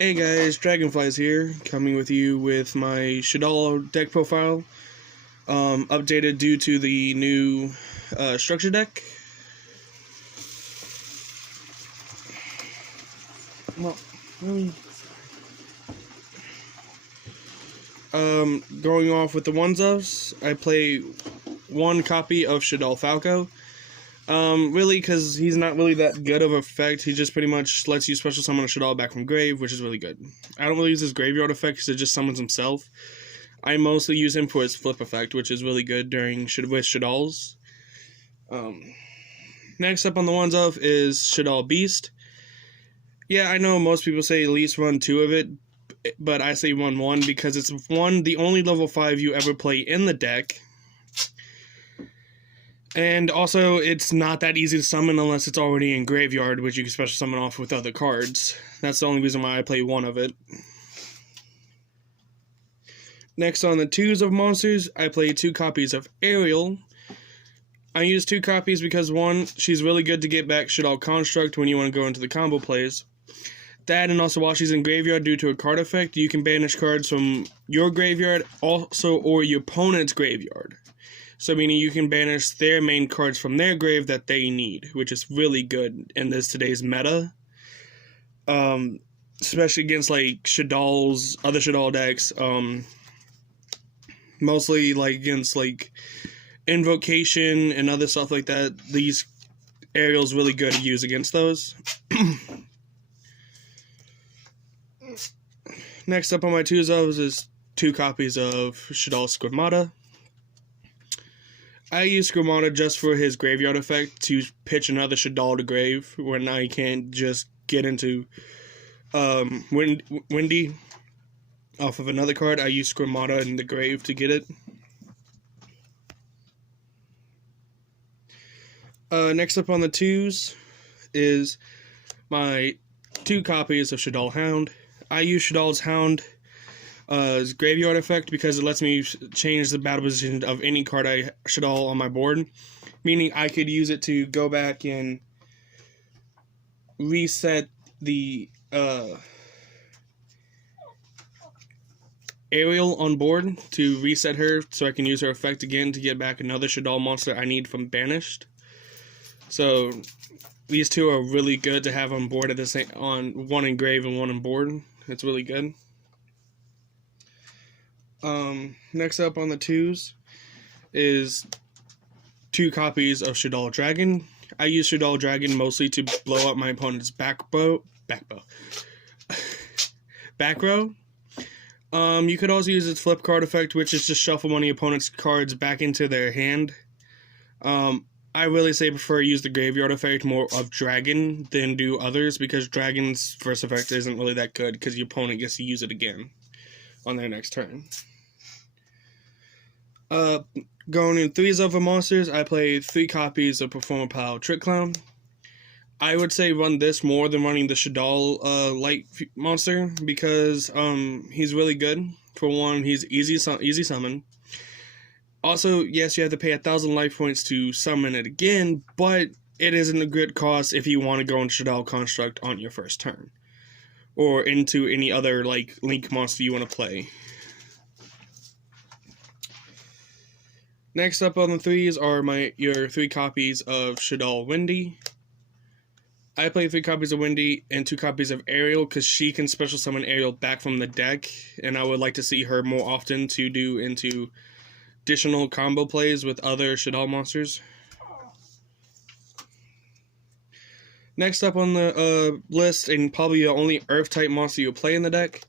Hey guys, Dragonflies here, coming with you with my Shaddoll deck profile, updated due to the new structure deck. Well, going off with the ones-ofs, I play one copy of Shaddoll Falco. Really, because he's not really that good of an effect. He just pretty much lets you special summon a Shaddoll back from grave, which is really good. I don't really use his graveyard effect because it just summons himself. I mostly use him for his flip effect, which is really good with Shaddolls. Next up on the ones of is Shaddoll Beast. Yeah, I know most people say at least run 2 of it, but I say run 1 because it's the only level 5 you ever play in the deck. And also, it's not that easy to summon unless it's already in graveyard, which you can special summon off with other cards. That's the only reason why I play 1 of it. Next on the 2s of monsters, I play 2 copies of Ariel. I use 2 copies because 1, she's really good to get back Shaddoll Construct when you want to go into the combo plays. That, and also while she's in graveyard due to a card effect, you can banish cards from your graveyard also or your opponent's graveyard. So meaning you can banish their main cards from their grave that they need, which is really good in today's meta. Especially against like Shaddolls, other Shaddoll decks. Mostly like against like Invocation and other stuff like that. These Ariel's really good to use against those. Next up on my 2s of is 2 copies of Shaddoll Squamata. I use Squamata just for his graveyard effect to pitch another Shaddoll to grave when I can't just get into Windy off of another card. I use Squamata in the grave to get it. Next up on the 2s is my 2 copies of Shaddoll Hound. I use Shaddoll's Hound as graveyard effect because it lets me change the battle position of any card I Shaddoll on my board, meaning I could use it to go back and reset the Ariel on board to reset her so I can use her effect again to get back another Shaddoll monster I need from banished. So these 2 are really good to have on board at the same, on 1 in grave and 1 in board. It's really good. Next up on the 2s is 2 copies of Shaddoll Dragon. I use Shaddoll Dragon mostly to blow up my opponent's back row. You could also use its flip card effect, which is just shuffle one of your opponent's cards back into their hand. I really say prefer use the graveyard effect more of Dragon than do others, because Dragon's first effect isn't really that good because your opponent gets to use it again on their next turn. Going in 3s of monsters, I play 3 copies of Performer Pile Trick Clown. I would say run this more than running the Shaddoll light monster because he's really good. For 1, he's easy summon. Also, yes, you have to pay 1,000 life points to summon it again, but it isn't a good cost if you want to go into Shaddoll Construct on your first turn, or into any other like Link monster you want to play. Next up on the 3s are your 3 copies of Shaddoll Windy. I play 3 copies of Windy and 2 copies of Ariel because she can special summon Ariel back from the deck, and I would like to see her more often to do into additional combo plays with other Shaddoll monsters. Next up on the list, and probably the only Earth-type monster you'll play in the deck,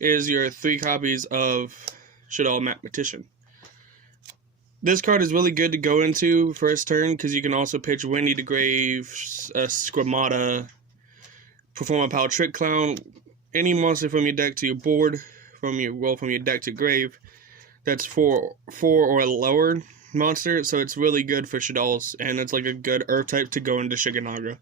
is your 3 copies of Shaddoll Mathematician. This card is really good to go into first turn because you can also pitch Windy to grave, Squamata, Perform a Pile Trick Clown, any monster from your deck to your board, from your deck to grave. That's 4 or lower monster, so it's really good for Shaddolls, and it's like a good Earth type to go into Shiganaga.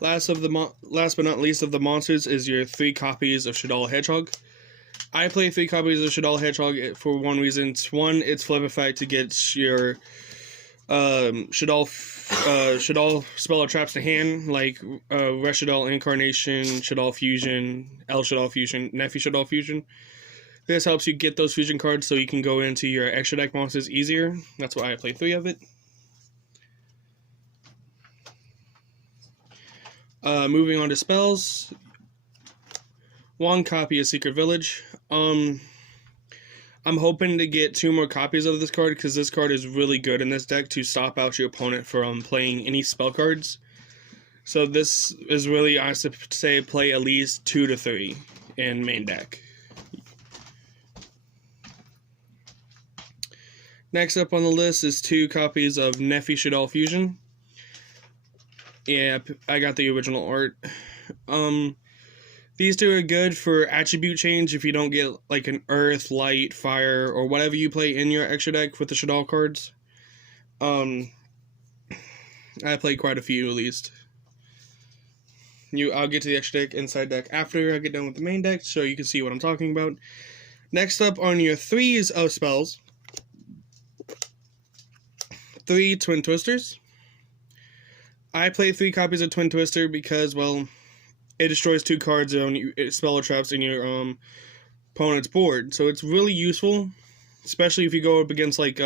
Last but not least of the monsters is your 3 copies of Shaddoll Hedgehog. I play 3 copies of Shaddoll Hedgehog for 1 reason. 1, its flip effect to get your Shaddoll spell traps to hand, like Shaddoll Incarnation, Shaddoll Fusion, El Shaddoll Fusion, Nephew Shaddoll Fusion. This helps you get those fusion cards so you can go into your extra deck monsters easier. That's why I play 3 of it. Moving on to spells. 1 copy of Secret Village. I'm hoping to get 2 more copies of this card because this card is really good in this deck to stop out your opponent from playing any spell cards. So this is really, I say, play at least 2 to 3 in main deck. Next up on the list is 2 copies of Nephi Shaddoll Fusion. Yeah, I got the original art. These 2 are good for attribute change if you don't get like an earth, light, fire, or whatever you play in your extra deck with the Shaddoll cards. I play quite a few at least. I'll get to the extra deck, inside deck after I get done with the main deck so you can see what I'm talking about. Next up on your 3s of spells. 3 Twin Twisters. I play 3 copies of Twin Twister because, well, it destroys 2 cards on spell traps in your opponent's board. So it's really useful, especially if you go up against like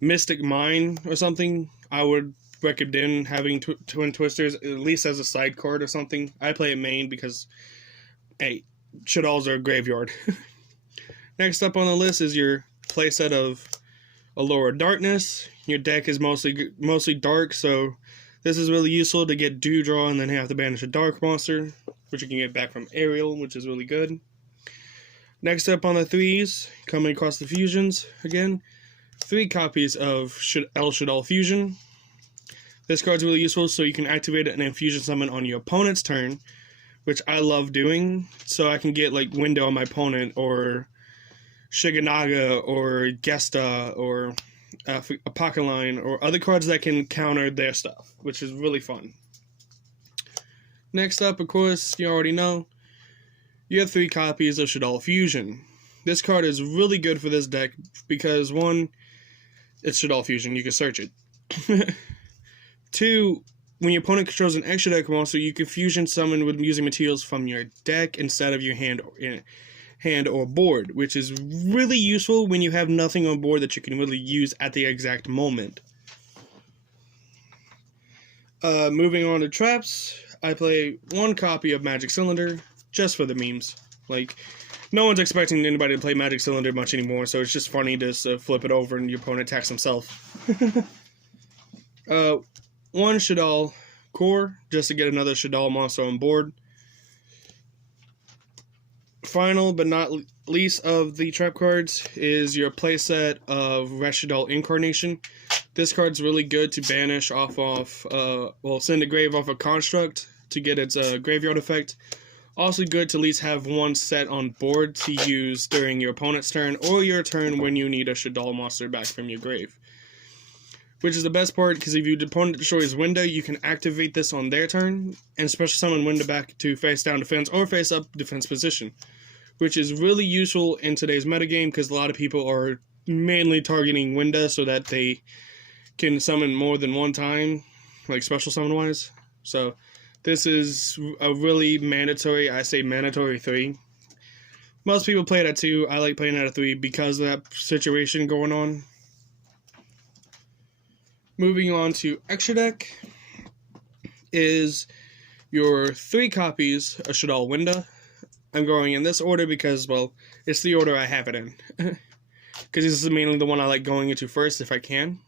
Mystic Mine or something. I would recommend having Twin Twisters at least as a side card or something. I play it main because, hey, Shaddolls are a graveyard. Next up on the list is your playset of Allure of Darkness. Your deck is mostly dark, so this is really useful to get Dewdraw and then have to banish a dark monster, which you can get back from Ariel, which is really good. Next up on the 3s, coming across the fusions again, 3 copies of El Shaddoll Fusion. This card's really useful so you can activate it and then fusion summon on your opponent's turn, which I love doing, so I can get like Window on my opponent, or Shiganaga, or Gesta, or Apocalypse, or other cards that can counter their stuff, which is really fun. Next up, of course, you already know, you have 3 copies of Shaddoll Fusion. This card is really good for this deck because, 1, it's Shaddoll Fusion, you can search it. 2, when your opponent controls an extra deck monster, you can fusion summon with using materials from your deck instead of your hand or board, which is really useful when you have nothing on board that you can really use at the exact moment. Moving on to traps, I play 1 copy of Magic Cylinder, just for the memes. Like, no one's expecting anybody to play Magic Cylinder much anymore, so it's just funny to flip it over and your opponent attacks himself. 1 Shaddoll Core, just to get another Shaddoll monster on board. Final but not least of the trap cards is your playset of Shaddoll Incarnation. This card's really good to banish off of, send a grave off a construct to get its graveyard effect. Also good to at least have 1 set on board to use during your opponent's turn or your turn when you need a Shaddoll monster back from your grave. Which is the best part, because if your opponent destroys Window, you can activate this on their turn, and special summon Window back to face down defense or face up defense position. Which is really useful in today's metagame, because a lot of people are mainly targeting Window so that they can summon more than 1 time, like special summon wise. So this is a really mandatory, I say mandatory 3. Most people play it at 2, I like playing it at 3 because of that situation going on. Moving on to extra deck is your 3 copies of Shaddoll Window. I'm going in this order because, well, it's the order I have it in. Because this is mainly the one I like going into first if I can.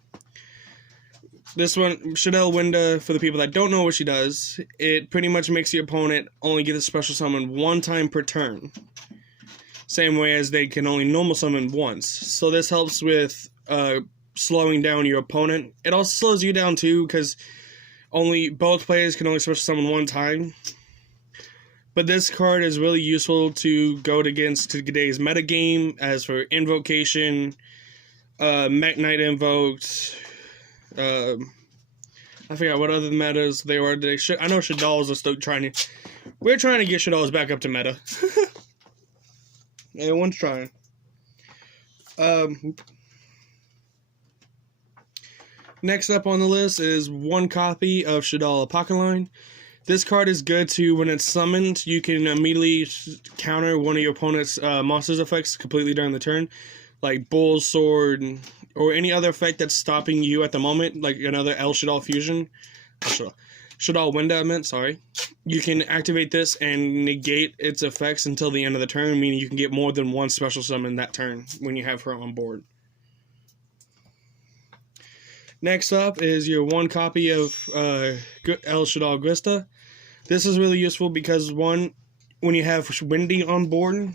This one, Shaddoll Window, for the people that don't know what she does, it pretty much makes your opponent only get a special summon 1 time per turn. Same way as they can only normal summon once. So this helps with slowing down your opponent. It also slows you down too, because both players can only special summon 1 time. But this card is really useful to go against today's metagame, as for Invocation, Mech Knight Invoked, I forgot what other metas they were. I know Shaddolls are still trying to... We're trying to get Shaddolls back up to meta. Everyone's trying. Next up on the list is one copy of Shaddoll Apocalypse. This card is good too. When it's summoned, you can immediately counter one of your opponent's monster's effects completely during the turn, like Bull's Sword, or any other effect that's stopping you at the moment, like another El Shaddoll Fusion. Shaddoll Window, I meant, sorry. You can activate this and negate its effects until the end of the turn, meaning you can get more than one special summon that turn when you have her on board. Next up is your one copy of El Shaddoll Grista. This is really useful because, one, when you have Windy on board,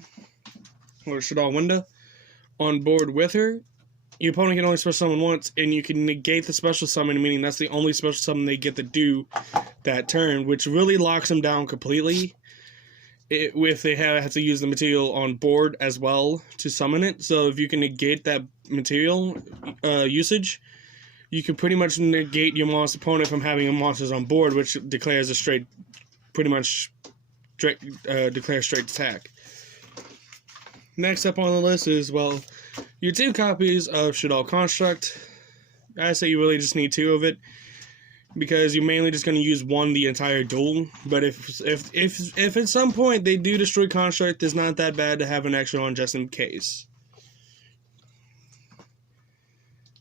or Shaddoll Winda, on board with her, your opponent can only special summon once, and you can negate the special summon, meaning that's the only special summon they get to do that turn, which really locks them down completely if they have to use the material on board as well to summon it. So if you can negate that material usage, you can pretty much negate your monster opponent from having monsters on board, which declares a straight, declares straight attack. Next up on the list is, well, your two copies of Shaddoll Construct. I say you really just need two of it, because you're mainly just going to use one the entire duel. But if at some point they do destroy Construct, it's not that bad to have an extra one just in case.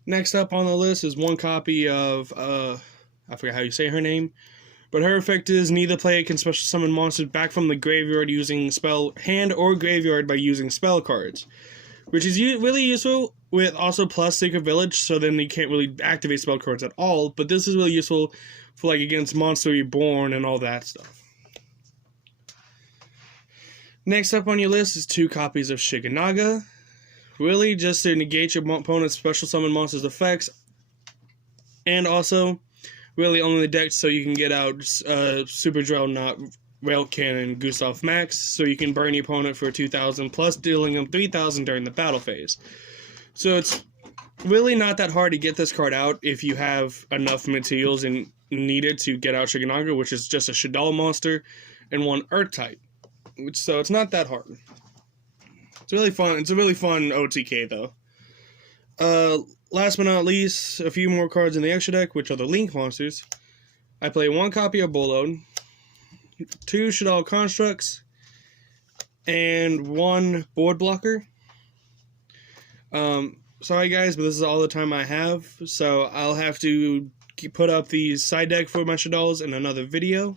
Next up on the list is one copy of, I forgot how you say her name, but her effect is neither player can special summon monsters back from the graveyard using spell hand or graveyard by using spell cards, which is really useful with also plus Sacred Village, so then you can't really activate spell cards at all, but this is really useful for like against Monster Reborn and all that stuff. Next up on your list is two copies of Shiganaga. Really just to negate your opponent's special summon monster's effects, and also really only the deck so you can get out Super Dreadnought, Rail Cannon, Gustav Max, so you can burn your opponent for 2,000 plus dealing them 3,000 during the battle phase. So it's really not that hard to get this card out if you have enough materials and needed to get out Shiganaga, which is just a Shaddoll monster and one Earth type. So it's not that hard. It's really fun. It's a really fun OTK though. Last but not least, a few more cards in the extra deck, which are the Link monsters. I play one copy of Bullload, two Shaddoll Constructs, and one Board Blocker. Sorry guys, but this is all the time I have, so I'll have to put up the side deck for my Shaddolls in another video.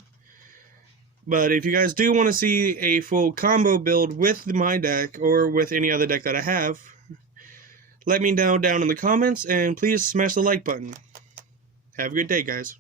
But if you guys do want to see a full combo build with my deck, or with any other deck that I have, let me know down in the comments, and please smash the like button. Have a good day, guys.